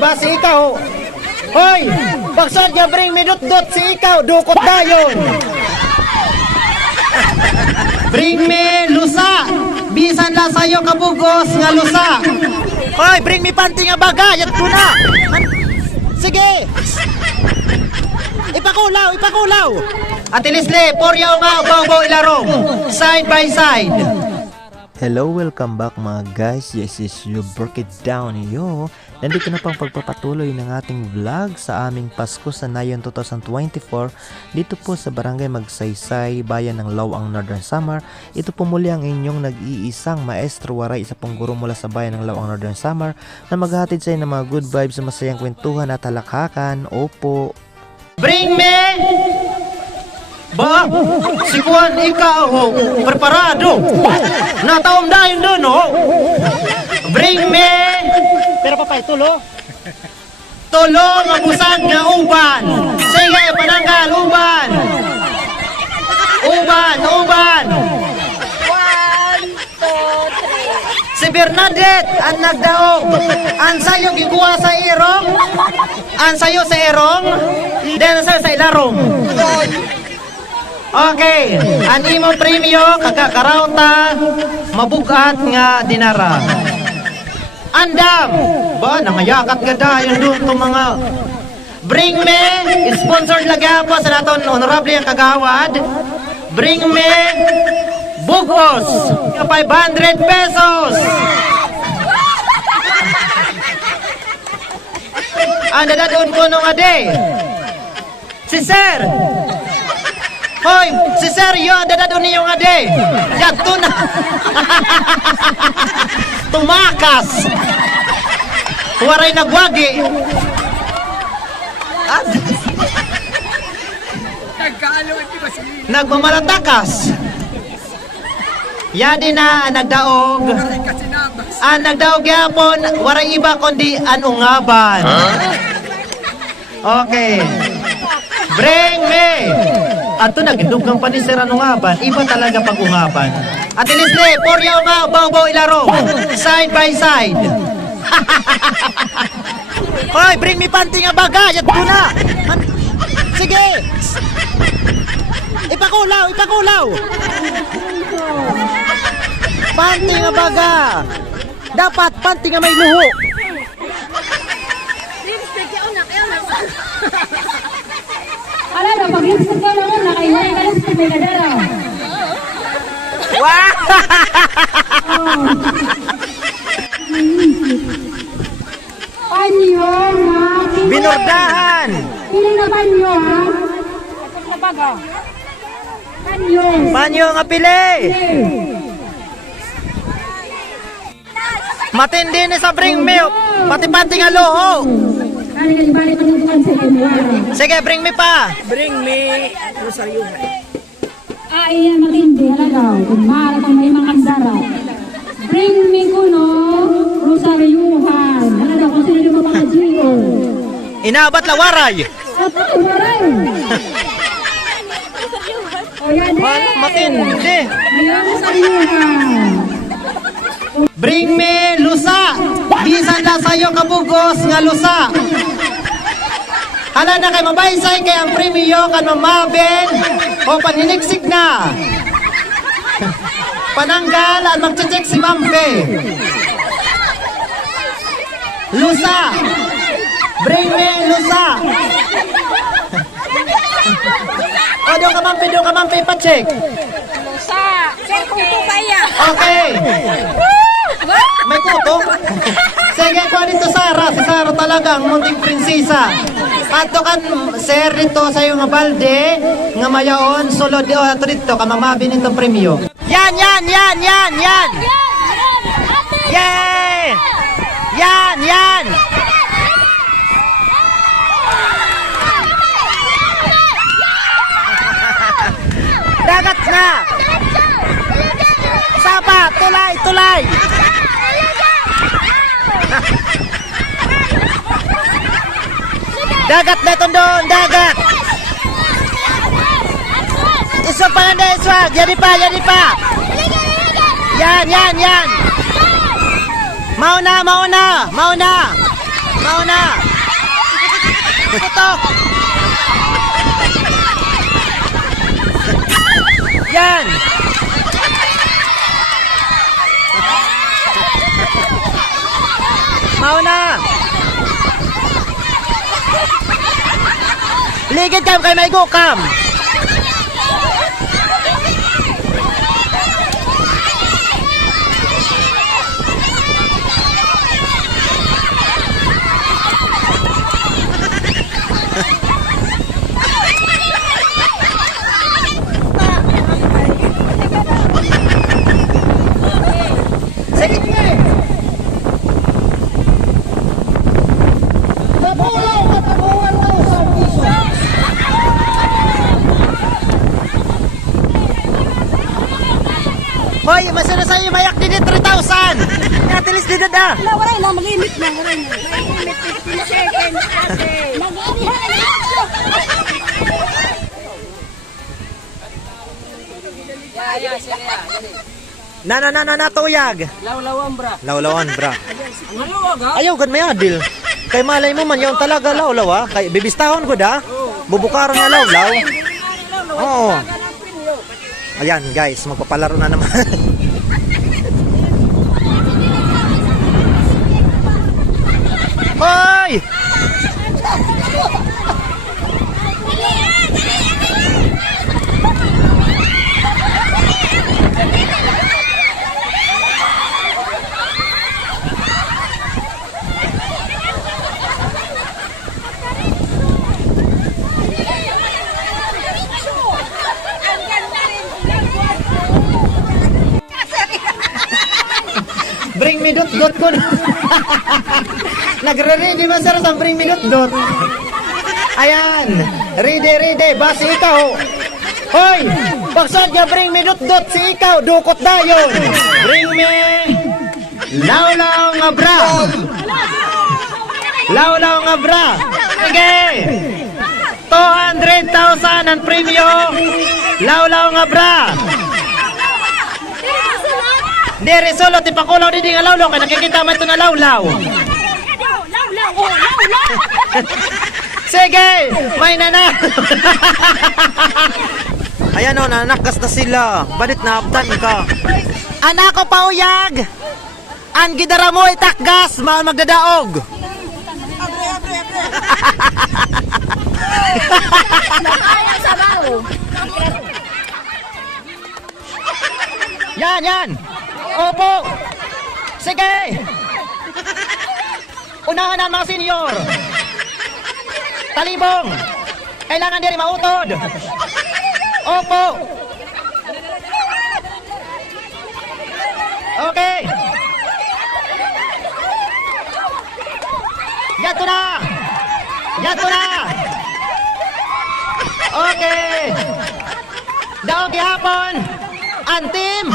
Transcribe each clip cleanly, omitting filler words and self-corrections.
ba si ikaw? Hoy, pagsod niya bring me dot si ikaw, dukot dayon. Bring me lusa, bisan la sayo kabugos nga lusa. Hoy, bring me panty nga baga, yat ko na. Sige. Ipakulaw. Ate Leslie, poryaw nga, baw ilarong. Side by side. Hello, welcome back mga guys. Yes, you break it down yo. Nandito na pang pagpapatuloy ng ating vlog sa aming Pasko sa Nayon 2024 dito po sa Barangay Magsaysay, bayan ng Lawang, Northern Samar. Ito po muli ang inyong nag-iisang maestro waray, isa pong guro mula sa bayan ng Lawang, Northern Samar na maghahatid sa inyo ng mga good vibes sa masayang kwentuhan at talakhakan. Opo. Bring me! Ba? Si Juan, ikaw ho, preparado. Nataom dayon doon ho. Bring me! Pero papay, tulo. Tulo nga busag nga uban. Sige, pananggal, uban. Uban. 1, 2, 3. Si Bernadette, ang nagdaog. Ang sayo gikuha sa irong. Ang sayo sa irong. Then ang sayo sa ilarong. Okay, ang imong premyo kakakarauta mabugat nga dinara. Andam, ba nangayakat nga dayon doon to mga Bring me, sponsored lagi po sa naton honorable ang kagawad. Bring me bugos 500 pesos. Anda dadon ko nung ade. Si Sir. Hoy, si Seryo, dadado niyo nga de. Yato na. Tumakas. Waray nagwagi. Nagmamalatakas. Yadi na nagdaog. Nagdaog yapon, waray iba kundi anungaban. Okay. Bring me. Ato nagidugang pa ni Sir Anungaban, iba talaga pag-ungaban. Ate Leslie, poryaw nga, baw ilaro. Side by side. Hoy, bring me panty nga baga, yat ko na. Sige. Ipakulaw. Panty nga baga. Dapat panty nga may luho. Ala na pag-lipstick ka naman, nakaiwan ka lipstick may kadara. Wow! Panyo, ha? Binordahan! Pili na panyo, ha? Kapag na baga. Panyo. Panyo nga pili! Matindi ni sa bring me, pati-pati nga loho! Sige, bring me pa. Bring me Rosario. Iya matindi talaga. Kung mahal kang may mga dara. Bring me kuno Rosariohan. Ano kung sino yung mga Gio. Inabat la waray. Waray. O yan eh. Matindi. Ayan Rosariohan. Bring me lusa. Bisan la sayo kabugos nga lusa. Hala na kay mabaysay kay ang premyo kan mamaben o paniniksik na. Pananggal at magche-check si Mampe. Lusa. Bring me lusa. O doon ka Mampe pa-check. Lusa. Sir kuto kaya. Okay. May kuto. Sige ko dito Sara. Si Sara talagang munting prinsesa. Ato kan sir dito sa yung balde nga mayaon sulod di ato dito kamamabin itong premyo. Yan. Yay! Yan. Dagat na. Sapa, tulay. Dagat na itong doon, dagat. Isa pa nga na, isa. Jadi pa. Yan. Mauna. Mauna! Putok! Yan! Mauna! Ligid kam kay maigo kam! Hoy, masana sa'yo mayak din 3,000! Natilis din na! Waray na, mag-init na. Waray na. Mag-init 15 seconds ate. Natuyag! Lawlawan bra. Lawlawan, bra. Maluwag ha? Ayaw, gan may adil. Kay malay mo man, yung talaga lawlaw, ha? Kay bibistahon ko da. Bubukaran na lawlaw. Oo. Ayan, guys, magpapalaro na naman. Hoy! Bring me dot ko. Nagre-ready ba sir sa bring me dot? Ayan. Ready. Basi ikaw. Hoy! Pagsad nga bring me dot si ikaw. Dukot dayon. Bring me lawlaw nga bra. Lawlaw nga bra. Sige. 200,000 ang premyo. Lawlaw nga bra. Dere solo tipakulaw di nga lawlaw kay nakikita man ito na lawlaw. Sige, may nana. Ayan o, nanakas na sila. Balit na aptan ka. Anak ko pauyag. Ang gidara mo itakgas, magdadaog. Yan. Opo. Sige. Unahan na mga senior. Talibong. Kailangan diri mautod. Opo. Okay. Yato na. Okay. Daog gihapon. Antim.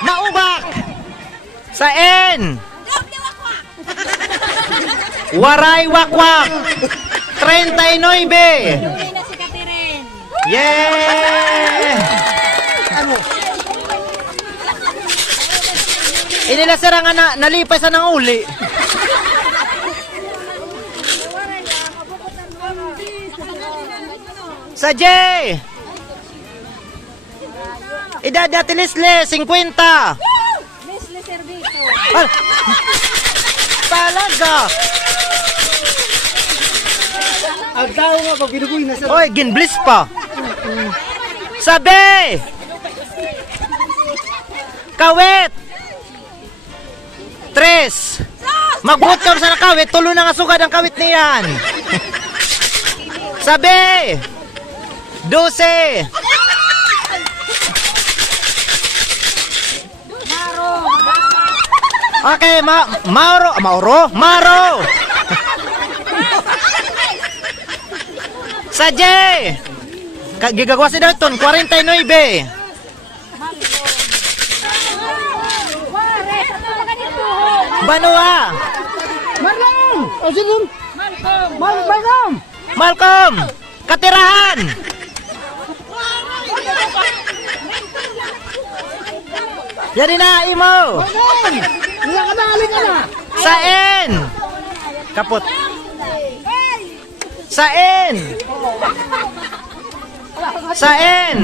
Maubak. Sa N. Waray wakwak. 39. Yeah! Inilasara nga nalipay sa ng uli. Sa J. Edad dati Leslie, 50. Leslie Servito. Talaga. Agaw nga pag binubuy na sa Oy, ginbliss pa. Sabi. Kawit. 3. Magbuot ka sa nakawit, tulo na nga sugad ang kawit niyan. Sabi. 12. Okay, Mauro. Sa J. Gigagawa si Dalton, 49. Banua. Malcolm. Katirahan. Jadi na, Imo. Sa N. Kaput. Sa N. Sa N.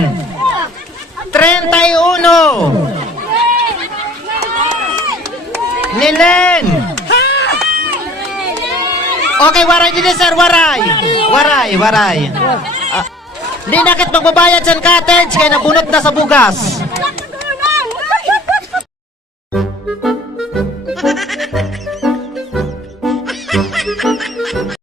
31. Nilen. Okay, waray din sir, waray. Waray. Di nakit magbabayad sa cottage kaya nabunot na sa bugas.